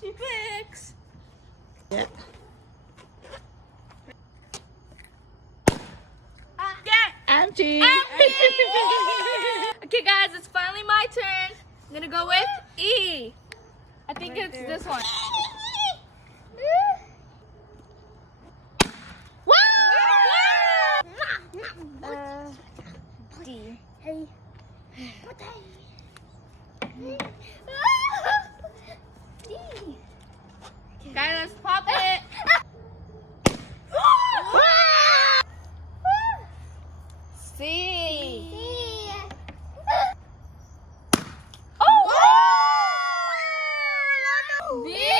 she picks. Yeah. Empty. Okay, guys, it's finally my turn. I'm gonna go with E. I think it's this one. D. Hey. D. Guys, let's pop it. C. Oh! B.